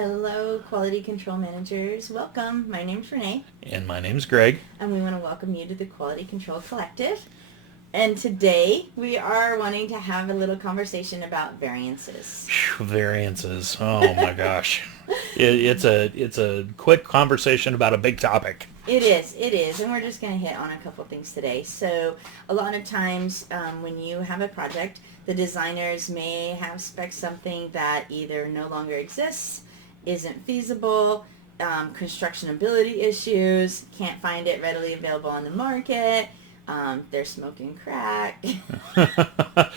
Hello, quality control managers. Welcome. My name's Renee, And my name's Greg. and we want to welcome you to the Quality Control Collective. And today we are wanting to have a little conversation about variances. Phew, variances. Oh my gosh. It's a quick conversation about a big topic. It is, and we're just going to hit on a couple things today. So a lot of times when you have a project, the designers may have spec something that either no longer exists, isn't feasible, construction ability issues, can't find it readily available on the market, they're smoking crack.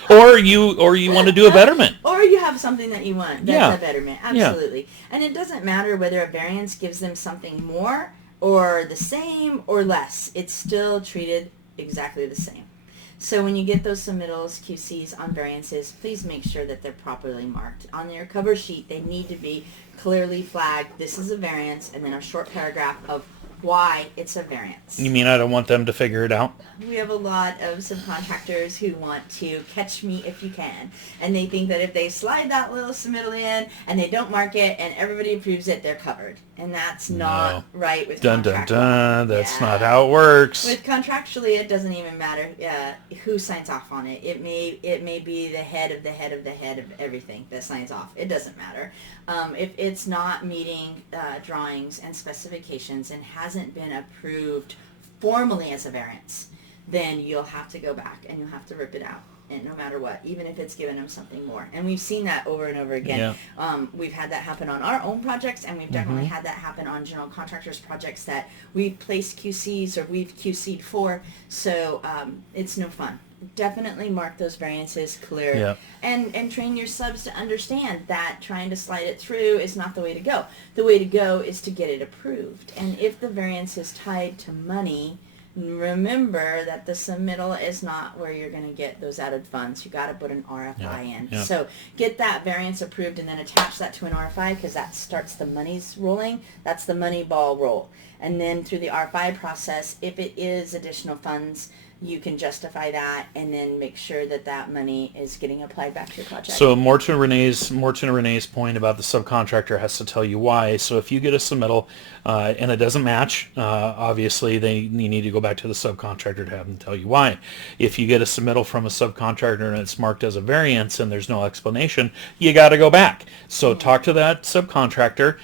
or you want to do a betterment. Or you have something that you want that's Yeah. a betterment. Absolutely. Yeah. And it doesn't matter whether a variance gives them something more or the same or less. It's still treated exactly the same. So when you get those submittals, QCs on variances, please make sure that they're properly marked. On your cover sheet, they need to be clearly flagged. This is a variance, and then a short paragraph of why it's a variance. You mean I don't want them to figure it out? We have a lot of subcontractors who want to catch me if you can. And they think that if they slide that little submittal in and they don't mark it and everybody approves it, they're covered. And that's not right with contract law. That's not how it works. With contractually, it doesn't even matter who signs off on it. It may be the head of the head of the head of everything that signs off. It doesn't matter. If it's not meeting drawings and specifications and hasn't been approved formally as a variance, then you'll have to go back and you'll have to rip it out, and no matter what, even if it's given them something more. And we've seen that over and over again. Yeah. We've had that happen on our own projects, and we've definitely had that happen on general contractors' projects that we've placed QCs or we've QC'd for, so it's no fun. Definitely mark those variances clear. Yeah. And train your subs to understand that trying to slide it through is not the way to go. The way to go is to get it approved. And if the variance is tied to money, remember that the submittal is not where you're going to get those added funds. You got to put an RFI in. Yeah. So get that variance approved and then attach that to an RFI, because that starts the monies rolling. That's the money ball roll. And then through the RFI process, if it is additional funds, you can justify that and then make sure that that money is getting applied back to your project. So more to Renee's point about the subcontractor has to tell you why. So if you get a submittal and it doesn't match, obviously you need to go back to the subcontractor to have them tell you why. If you get a submittal from a subcontractor and it's marked as a variance and there's no explanation, you got to go back. So talk to that subcontractor.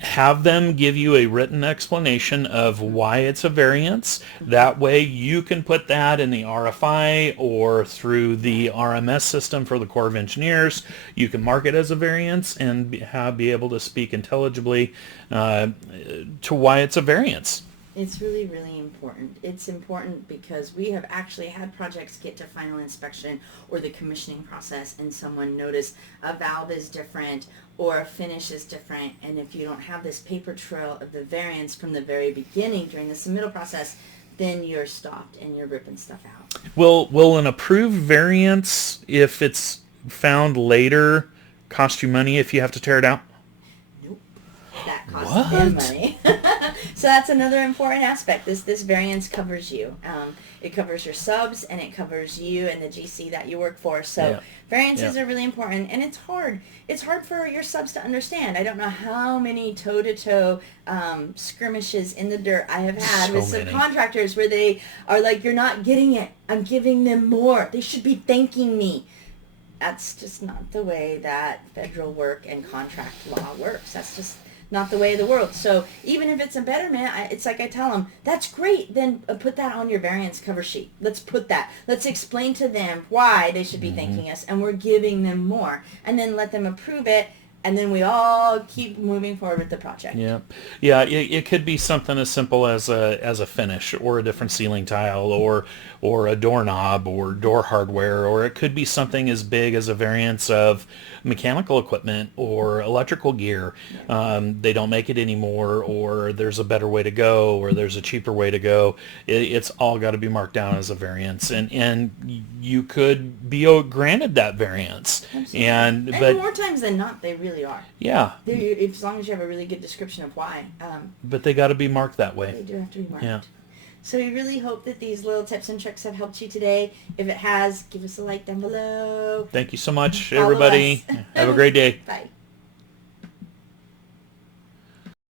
Have them give you a written explanation of why it's a variance. That way you can put that in the RFI or through the RMS system for the Corps of Engineers. You can mark it as a variance and be able to speak intelligibly to why it's a variance. It's really, really important. It's important because we have actually had projects get to final inspection or the commissioning process and someone noticed a valve is different or a finish is different, and if you don't have this paper trail of the variance from the very beginning during the submittal process, then you're stopped and you're ripping stuff out. Will an approved variance, if it's found later, cost you money if you have to tear it out? Nope. That costs them money. So that's another important aspect. This variance covers you. It covers your subs, and it covers you and the GC that you work for. So variances are really important, and it's hard. It's hard for your subs to understand. I don't know how many toe-to-toe skirmishes in the dirt I have had with subcontractors where they are like, "You're not getting it. I'm giving them more. They should be thanking me." That's just not the way that federal work and contract law works. That's just not the way of the world. So even if it's a betterment, it's like I tell them, that's great. Then put that on your variance cover sheet. Let's put that. Let's explain to them why they should be thanking us, and we're giving them more. And then let them approve it, and then we all keep moving forward with the project. Yeah. It could be something as simple as a finish or a different ceiling tile or a doorknob or door hardware, or it could be something as big as a variance of mechanical equipment or electrical gear. They don't make it anymore, or there's a better way to go, or there's a cheaper way to go. It's all got to be marked down as a variance, and you could be granted that variance. Absolutely. And more times than not, they really are. Yeah. As long as you have a really good description of why. But they got to be marked that way. They do have to be marked. Yeah. So we really hope that these little tips and tricks have helped you today. If it has, give us a like down below. Thank you so much, Follow everybody. us. Have a great day. Bye.